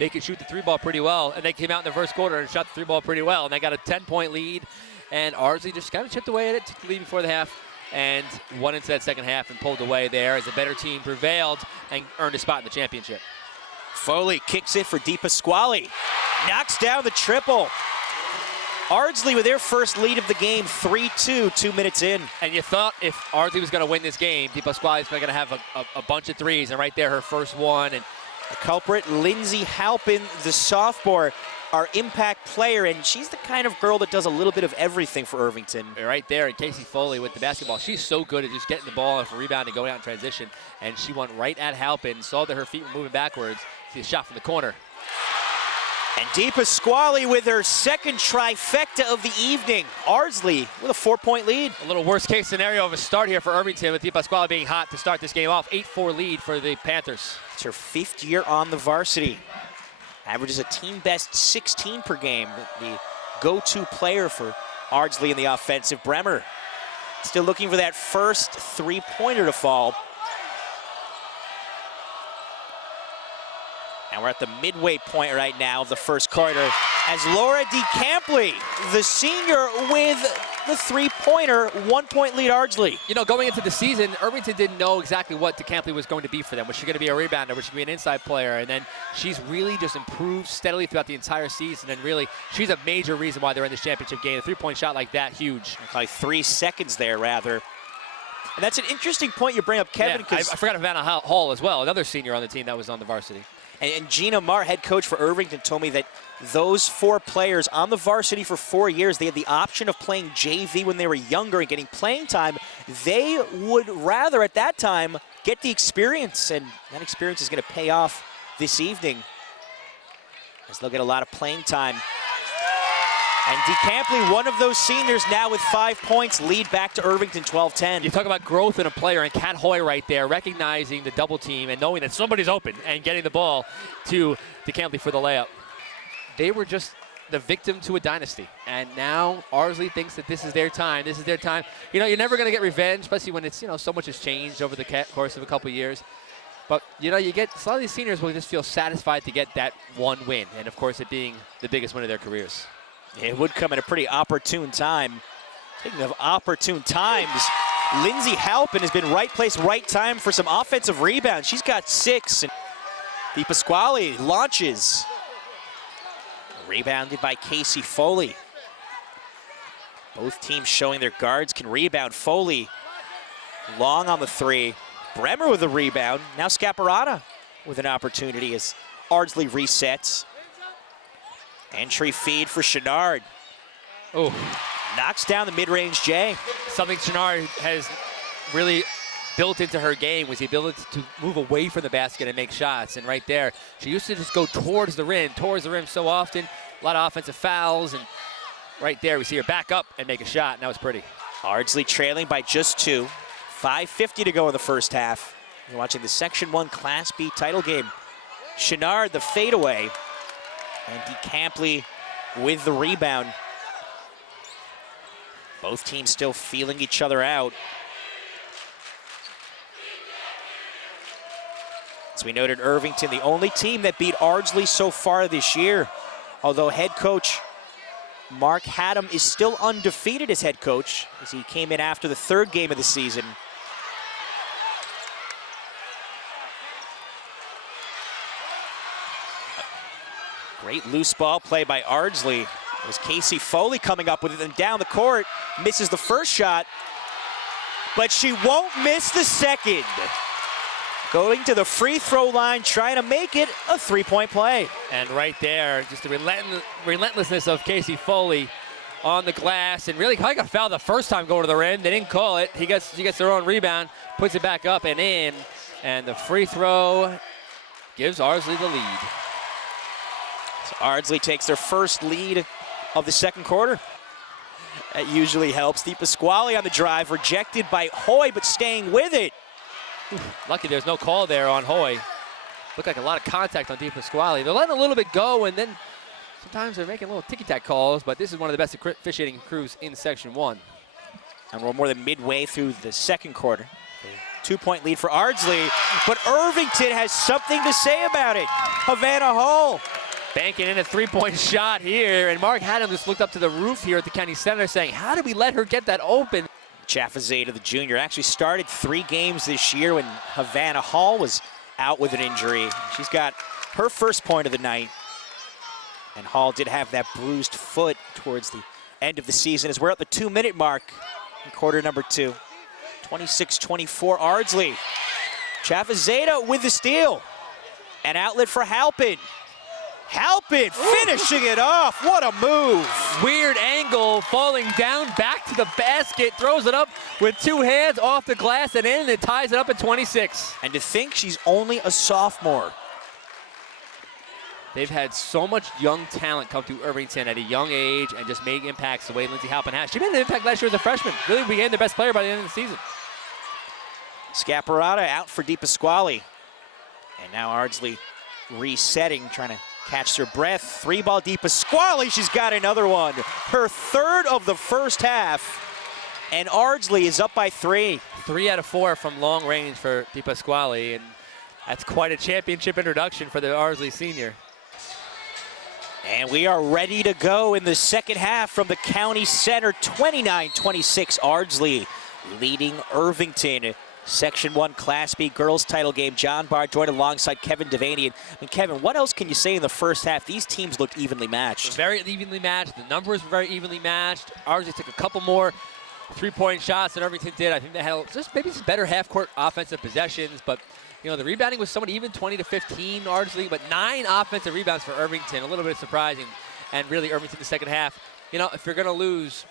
they could shoot the three ball pretty well, and they came out in the first quarter and shot the three ball pretty well, and they got a 10-point lead, and Ardsley just kind of chipped away at it, took the lead before the half, and won into that second half and pulled away there as a better team prevailed and earned a spot in the championship. Foley kicks it for DePasquale. Knocks down the triple. Ardsley with their first lead of the game, 3-2, 2 minutes in. And you thought if Ardsley was going to win this game, DePasquale is going to have a bunch of threes, and right there, her first one. And the culprit, Lindsay Halpin, the sophomore, our impact player, and she's the kind of girl that does a little bit of everything for Irvington. Right there, and Casey Foley with the basketball. She's so good at just getting the ball off a rebound and going out in transition, and she went right at Halpin, saw that her feet were moving backwards, see a shot from the corner. And DePasquale with her second trifecta of the evening. Ardsley with a 4-point lead. A little worst case scenario of a start here for Irvington with DePasquale being hot to start this game off. 8-4 lead for the Panthers. It's her 5th year on the varsity. Averages a team best 16 per game. The go-to player for Ardsley in the offensive. Bremer still looking for that first three-pointer to fall. And we're at the midway point right now of the first quarter as Laura DeCampley, the senior, with the three-pointer, 1-point lead Ardsley. You know, going into the season, Irvington didn't know exactly what DeCampley was going to be for them. Was she going to be a rebounder? Was she going to be an inside player? And then she's really just improved steadily throughout the entire season, and really, she's a major reason why they're in this championship game. A three-point shot like that, huge. Like 3 seconds there, rather. And that's an interesting point you bring up, Kevin. Yeah, I forgot of Vanna Hall as well, another senior on the team that was on the varsity. And Gina Marr, head coach for Irvington, told me that those 4 players on the varsity for 4 years, they had the option of playing JV when they were younger and getting playing time. They would rather, at that time, get the experience, and that experience is going to pay off this evening as they'll get a lot of playing time. And DeCampley, one of those seniors, now with 5 points, lead back to Irvington, 12-10. You talk about growth in a player, and Kat Hoy right there, recognizing the double team and knowing that somebody's open and getting the ball to DeCampley for the layup. They were just the victim to a dynasty, and now Ardsley thinks that this is their time. This is their time. You know, you're never going to get revenge, especially when it's, you know, so much has changed over the course of a couple of years. But, you know, you get a lot of these seniors will just feel satisfied to get that one win, and, of course, it being the biggest win of their careers. It would come at a pretty opportune time. Speaking of opportune times, Lindsay Halpin has been right place, right time for some offensive rebounds. She's got 6. And DePasquale launches. Rebounded by Casey Foley. Both teams showing their guards can rebound. Foley long on the 3. Bremer with a rebound. Now Scaparata with an opportunity as Ardsley resets. Entry feed for Chenard. Oh, knocks down the mid-range J. Something Chenard has really built into her game was the ability to move away from the basket and make shots. And right there, she used to just go towards the rim so often. A lot of offensive fouls, and right there we see her back up and make a shot, and that was pretty. Ardsley trailing by just 2. 5:50 to go in the first half. You're watching the Section 1 Class B title game. Chenard, the fadeaway. And DeCampley with the rebound. Both teams still feeling each other out. As we noted, Irvington, the only team that beat Ardsley so far this year. Although head coach Mark Haddam is still undefeated as head coach, as he came in after the 3rd game of the season. Great loose ball play by Ardsley. It was Casey Foley coming up with it, and down the court, misses the first shot, but she won't miss the second. Going to the free throw line, trying to make it a 3-point play. And right there, just the relentlessness of Casey Foley on the glass, and really probably got fouled the first time going to the rim. They didn't call it. She gets their own rebound, puts it back up and in, and the free throw gives Ardsley the lead. So Ardsley takes their first lead of the second quarter. That usually helps. DePasquale on the drive, rejected by Hoy, but staying with it. Lucky there's no call there on Hoy. Looked like a lot of contact on DePasquale. They're letting a little bit go, and then sometimes they're making little ticky-tack calls, but this is one of the best officiating crews in Section 1. And we're more than midway through the second quarter. 2-point lead for Ardsley, but Irvington has something to say about it. Havana Hall banking in a 3-point shot here, and Mark Haddam just looked up to the roof here at the county center saying, how did we let her get that open? Chaffazeta, the junior, actually started 3 games this year when Havana Hall was out with an injury. She's got her first point of the night, and Hall did have that bruised foot towards the end of the season as we're at the 2-minute mark in quarter number 2. 26-24 Ardsley. Chaffazeta with the steal. An outlet for Halpin. Halpin finishing it off. What a move. Weird angle, falling down, back to the basket, throws it up with 2 hands off the glass and in, and it ties it up at 26. And to think she's only a sophomore. They've had so much young talent come to Irvington at a young age and just make impacts the way Lindsay Halpin has. She made an impact last year as a freshman. Really became their best player by the end of the season. Scaparata out for DePasquale. And now Ardsley resetting, trying to catch their breath. 3-ball DePasquale, she's got another one. Her 3rd of the first half. And Ardsley is up by 3. 3 out of 4 from long range for DePasquale, and that's quite a championship introduction for the Ardsley senior. And we are ready to go in the second half from the county center. 29-26 Ardsley leading Irvington. Section 1 Class B girls title game. John Barr joined alongside Kevin Devaney. And Kevin, what else can you say in the first half? These teams looked evenly matched. Very evenly matched. The numbers were very evenly matched. Ardsley took a couple more 3-point shots than Irvington did. I think they had just maybe some better half-court offensive possessions, but you know, the rebounding was somewhat even, 20-15 Ardsley, but 9 offensive rebounds for Irvington. A little bit surprising. And really, Irvington in the second half, you know, if you're going to lose,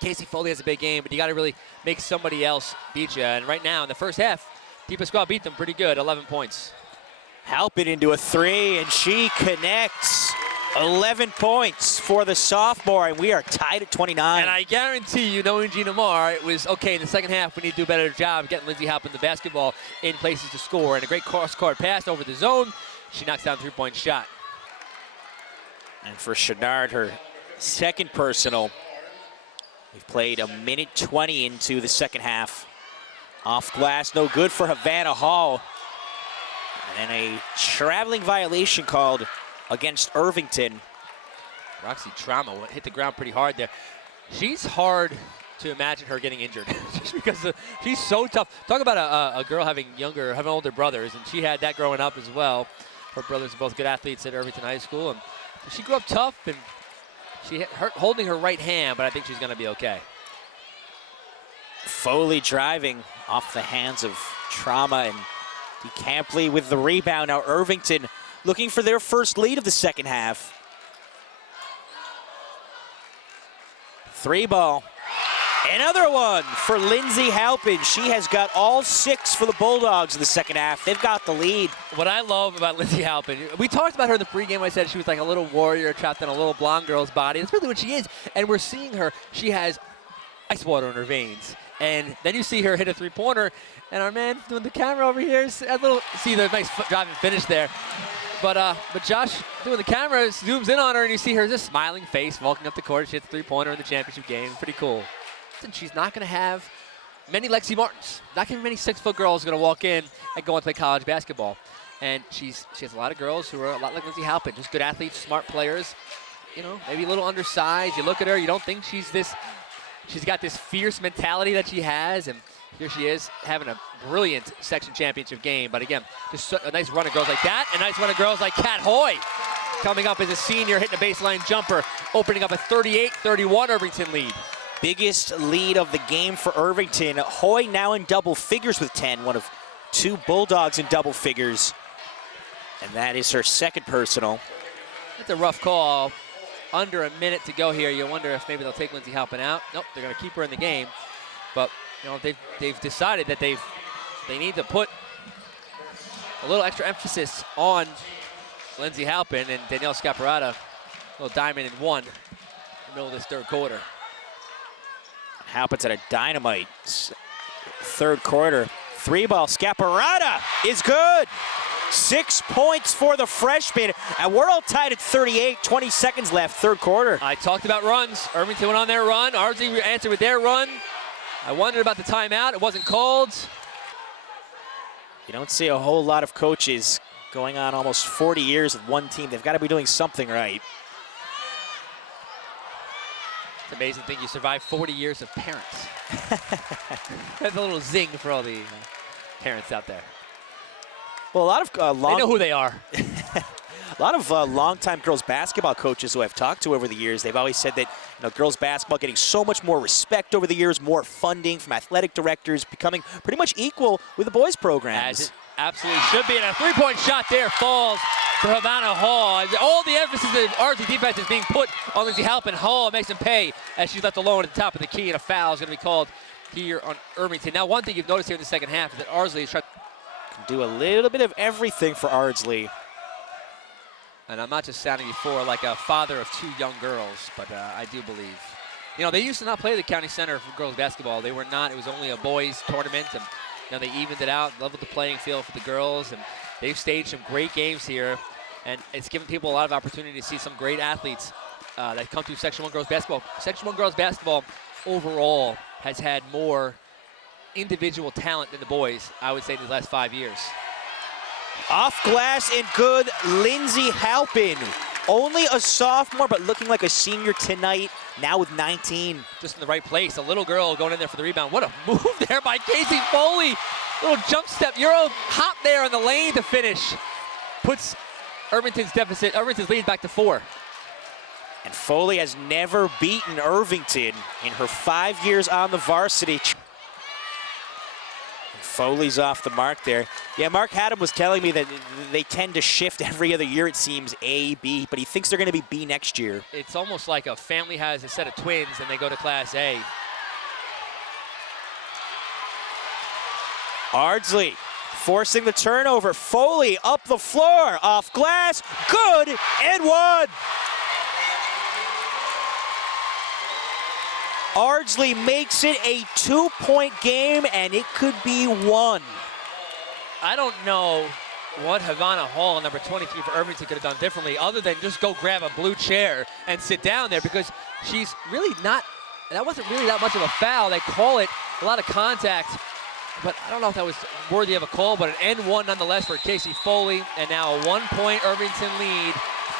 Casey Foley has a big game, but you got to really make somebody else beat you. And right now, in the first half, DePasquale beat them pretty good, 11 points. Halpin into a 3, and she connects. 11 points for the sophomore, and we are tied at 29. And I guarantee you, knowing Gina Marr, it was, okay, in the second half, we need to do a better job getting Lindsay Halpin the basketball in places to score. And a great cross-court pass over the zone. She knocks down a 3-point shot. And for Chenard, her second personal. We've played 1:20 into the second half. Off glass, no good for Havana Hall. And a traveling violation called against Irvington. Roxy Trauma hit the ground pretty hard there. She's hard to imagine her getting injured just because she's so tough. Talk about a girl having older brothers, and she had that growing up as well. Her brothers are both good athletes at Irvington High School, and she grew up tough, and she hurt holding her right hand, but I think she's going to be okay. Foley driving off the hands of Trauma, and DeCampley with the rebound. Now Irvington looking for their first lead of the second half. 3-ball. Another one for Lindsay Halpin. She has got all 6 for the Bulldogs in the second half. They've got the lead. What I love about Lindsay Halpin, we talked about her in the pregame. I said she was like a little warrior trapped in a little blonde girl's body. That's really what she is. And we're seeing her. She has ice water in her veins. And then you see her hit a 3-pointer. And our man doing the camera over here, see the nice driving finish there. But Josh doing the camera zooms in on her, and you see her just smiling face walking up the court. She hits a 3-pointer in the championship game. Pretty cool. And she's not going to have many Lexi Martins. Not going to be many 6-foot girls going to walk in and go and play college basketball. And she has a lot of girls who are a lot like Lindsay Halpin, just good athletes, smart players. You know, maybe a little undersized. You look at her, you don't think she's got this fierce mentality that she has, and here she is having a brilliant section championship game. But again, just a nice run of girls like that, and a nice run of girls like Kat Hoy coming up as a senior, hitting a baseline jumper, opening up a 38-31 Irvington lead. Biggest lead of the game for Irvington. Hoy now in double figures with 10, one of 2 Bulldogs in double figures. And that is her second personal. That's a rough call. Under a minute to go here. You wonder if maybe they'll take Lindsay Halpin out. Nope, they're going to keep her in the game. But you know, they've decided that they need to put a little extra emphasis on Lindsay Halpin, and Danielle Scaparata, a little diamond in 1 in the middle of this third quarter. Halpin's at a dynamite third quarter. 3-ball. Scaparata is good. 6 points for the freshman, and we're all tied at 38, 20 seconds left, third quarter. I talked about runs. Irvington went on their run. Ardsley answered with their run. I wondered about the timeout. It wasn't called. You don't see a whole lot of coaches going on almost 40 years with one team. They've got to be doing something right. It's an amazing thing. You survive 40 years of parents. That's a little zing for all the parents out there. Well, a lot of they know who they are. A lot of longtime girls basketball coaches who I've talked to over the years, they've always said that girls basketball getting so much more respect over the years, more funding from athletic directors, becoming pretty much equal with the boys programs. As it absolutely should be. And a three-point shot there falls for Havana Hall. All the emphasis of the Ardsley defense is being put on Lindsay Halpin. Hall makes him pay as she's left alone at the top of the key, and a foul is going to be called here on Irvington. Now, one thing you've noticed here in the second half is that Ardsley is trying to do a little bit of everything for Ardsley. And I'm not just sounding before like a father of two young girls, but I do believe. They used to not play the county center for girls basketball. They were not. It was only a boys tournament, and they evened it out, leveled the playing field for the girls, and they've staged some great games here, and it's given people a lot of opportunity to see some great athletes that come through Section 1 girls basketball. Section 1 girls basketball overall has had more individual talent than the boys, I would say, in the last 5 years. Off glass and good, Lindsay Halpin. Only a sophomore, but looking like a senior tonight, now with 19. Just in the right place. A little girl going in there for the rebound. What a move there by Casey Foley. Little jump step, Euro hop there in the lane to finish. Puts Irvington's lead back to 4. And Foley has never beaten Irvington in her 5 years on the varsity. Foley's off the mark there. Yeah, Mark Haddam was telling me that they tend to shift every other year, it seems, A, B, but he thinks they're going to be B next year. It's almost like a family has a set of twins and they go to Class A. Ardsley forcing the turnover. Foley up the floor, off glass, good, and one. Ardsley makes it a 2-point game, and it could be 1. I don't know what Havana Hall, number 23 for Irvington, could have done differently other than just go grab a blue chair and sit down there, because she's really not, that wasn't really that much of a foul. They call it a lot of contact, but I don't know if that was worthy of a call, but an N1 nonetheless for Casey Foley, and now a 1-point Irvington lead,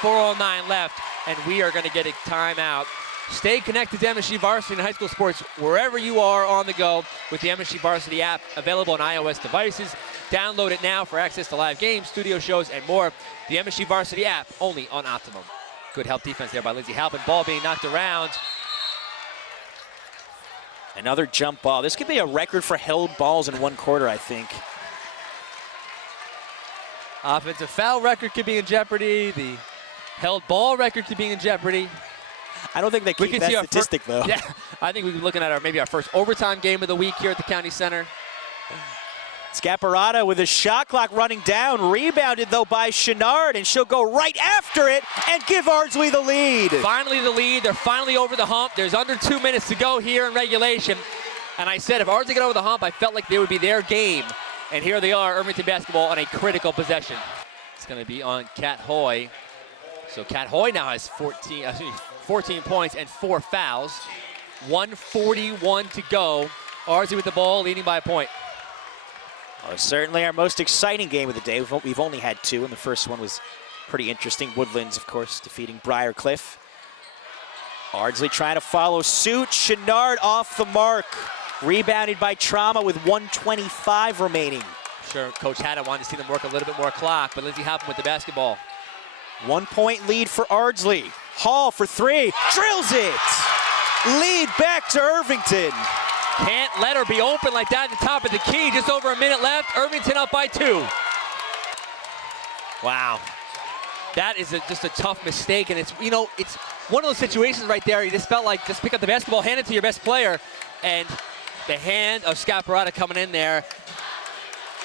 4:09 left, and we are going to get a timeout. Stay connected to MSG Varsity and high school sports wherever you are on the go with the MSG Varsity app, available on iOS devices. Download it now for access to live games, studio shows, and more. The MSG Varsity app, only on Optimum. Good help defense there by Lindsay Halpin. Ball being knocked around. Another jump ball. This could be a record for held balls in one quarter, I think. Offensive foul record could be in jeopardy. The held ball record could be in jeopardy. I don't think they keep that statistic, though. Yeah, I think we'll be looking at maybe our first overtime game of the week here at the County Center. Scaparata with a shot clock running down. Rebounded, though, by Chenard, and she'll go right after it and give Ardsley the lead. Finally the lead. They're finally over the hump. There's under 2 minutes to go here in regulation. And I said if Ardsley get over the hump, I felt like they would be their game. And here they are, Irvington basketball on a critical possession. It's going to be on Kat Hoy. So Kat Hoy now has 14 points and 4 fouls. 1:41 to go. Ardsley with the ball, leading by a point. Well, certainly our most exciting game of the day. We've only had 2, and the first one was pretty interesting. Woodlands, of course, defeating Briarcliff. Ardsley trying to follow suit. Chenard off the mark. Rebounded by Trauma with 1:25 remaining. Sure, Coach Haddam wanted to see them work a little bit more clock, but Lindsay Halpin with the basketball. 1-point lead for Ardsley. Hall for 3, drills it. Lead back to Irvington. Can't let her be open like that at the top of the key. Just over a minute left. Irvington up by 2. Wow. That is just a tough mistake, and it's one of those situations right there. You just felt like just pick up the basketball, hand it to your best player, and the hand of Scaparata coming in there,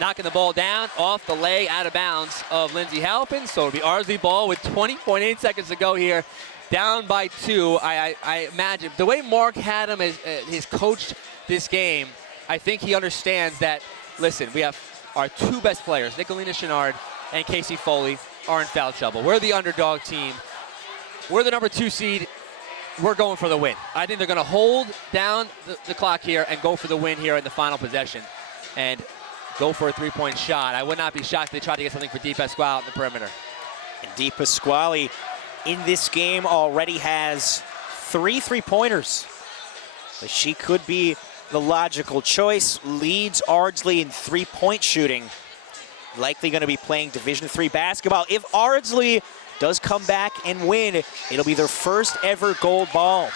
knocking the ball down off the leg, out of bounds of Lindsay Halpin. So it'll be Ardsley ball with 20.8 seconds to go here, down by 2. I imagine the way Mark Haddam has coached this game, I think he understands that, listen, we have our 2 best players, Nicolina Chenard and Casey Foley, are in foul trouble. We're the underdog team. We're the number 2 seed. We're going for the win. I think they're going to hold down the clock here and go for the win here in the final possession. And go for a three-point shot. I would not be shocked if they tried to get something for Di Pasquale out in the perimeter. And Di Pasquale in this game already has 3 3-pointers. But she could be the logical choice. Leads Ardsley in three-point shooting. Likely going to be playing Division III basketball. If Ardsley does come back and win, it'll be their first ever gold ball.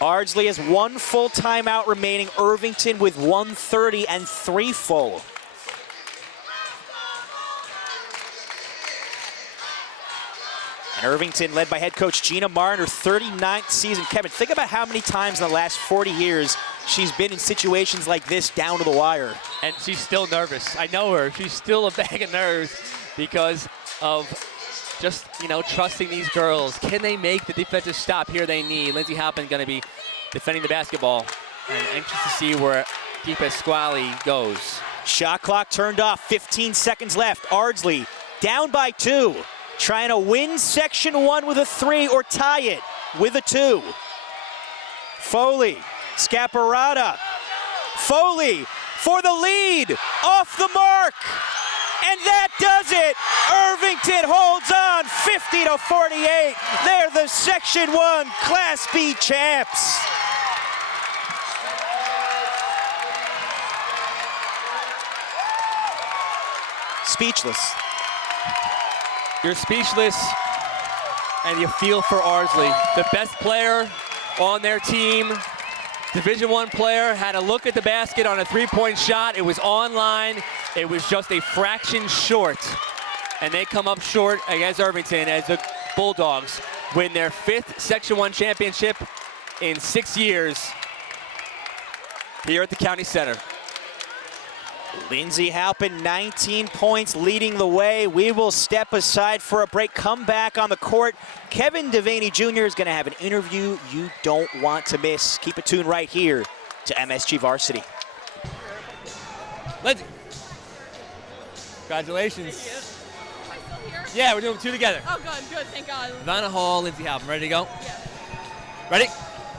Ardsley has 1 full timeout remaining. Irvington with 1:30 and 3 full. And Irvington led by head coach Gina Martin, her 39th season. Kevin, think about how many times in the last 40 years she's been in situations like this down to the wire. And she's still nervous. I know her. She's still a bag of nerves because of just, trusting these girls. Can they make the defensive stop here they need? Lindsay Halpin going to be defending the basketball. And anxious to see where Di Pasquale goes. Shot clock turned off, 15 seconds left. Ardsley down by 2. Trying to win Section 1 with a 3 or tie it with a 2. Foley, Scaparrotta. Foley for the lead, off the mark. And that does it. Irvington holds on 50-48. They're the Section 1 Class B champs. Speechless. You're speechless, and you feel for Ardsley. The best player on their team, Division I player, had a look at the basket on a three-point shot. It was online. It was just a fraction short. And they come up short against Irvington as the Bulldogs win their 5th Section 1 championship in 6 years here at the County Center. Lindsay Halpin, 19 points, leading the way. We will step aside for a break, come back on the court. Kevin Devaney Jr. is going to have an interview you don't want to miss. Keep it tuned right here to MSG Varsity. Lindsay. Congratulations. Yeah, we're doing 2 together. Oh, good, thank God. Vanna Hall, Lindsay Halpin. Ready to go? Yeah. Ready?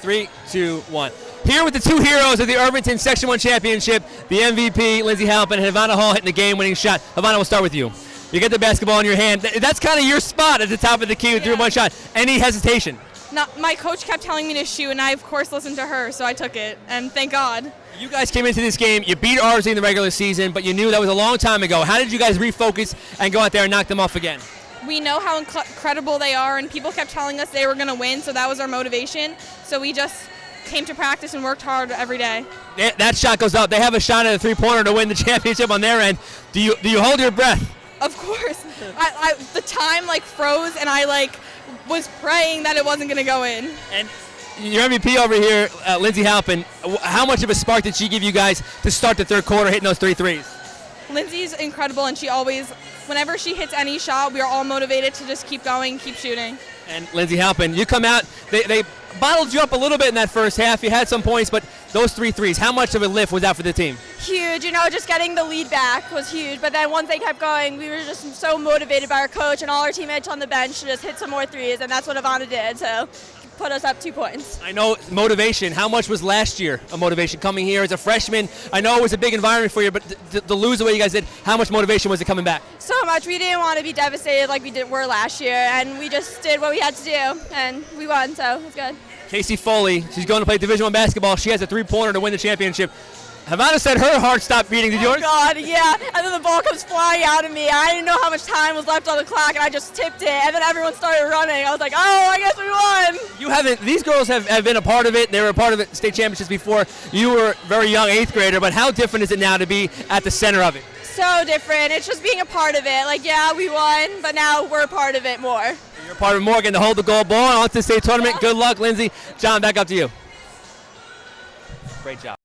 3, 2, 1. Here with the 2 heroes of the Irvington Section 1 Championship, the MVP, Lindsay Halpin, and Havana Hall hitting the game-winning shot. Havana, we'll start with you. You get the basketball in your hand. That's kind of your spot at the top of the key with 3-point shot. Any hesitation? No, my coach kept telling me to shoot, and I, of course, listened to her, so I took it, and thank God. You guys came into this game, you beat Ardsley in the regular season, but you knew that was a long time ago. How did you guys refocus and go out there and knock them off again? We know how incredible they are, and people kept telling us they were going to win, so that was our motivation. So we just came to practice and worked hard every day. That shot goes up. They have a shot at a three-pointer to win the championship on their end. Do you hold your breath? Of course. The time froze, and I was praying that it wasn't going to go in. And your MVP over here, Lindsay Halpin, how much of a spark did she give you guys to start the third quarter hitting those 3 threes? Lindsay's incredible, and she always, whenever she hits any shot, we are all motivated to just keep going, keep shooting. And Lindsay Halpin, you come out, they bottled you up a little bit in that first half. You had some points, but those 3 threes, how much of a lift was that for the team? Huge, just getting the lead back was huge. But then once they kept going, we were just so motivated by our coach and all our teammates on the bench to just hit some more threes, and that's what Ivana did. So put us up 2 points. I know motivation. How much was last year a motivation coming here as a freshman? I know it was a big environment for you, but to lose the way you guys did, how much motivation was it coming back? So much. We didn't want to be devastated like we were last year, and we just did what we had to do, and we won, so it was good. Casey Foley, she's going to play Division I basketball. She has a three-pointer to win the championship. Havana said her heart stopped beating. Did yours? Oh, God, yeah. And then the ball comes flying out of me. I didn't know how much time was left on the clock, and I just tipped it. And then everyone started running. I was like, oh, I guess we won. These girls have been a part of it. They were a part of the state championships before. You were a very young 8th grader, but how different is it now to be at the center of it? So different. It's just being a part of it. Yeah, we won, but now we're a part of it more. You're a part of Morgan to hold the gold ball on to the state tournament. Good luck, Lindsay. John, back up to you. Great job.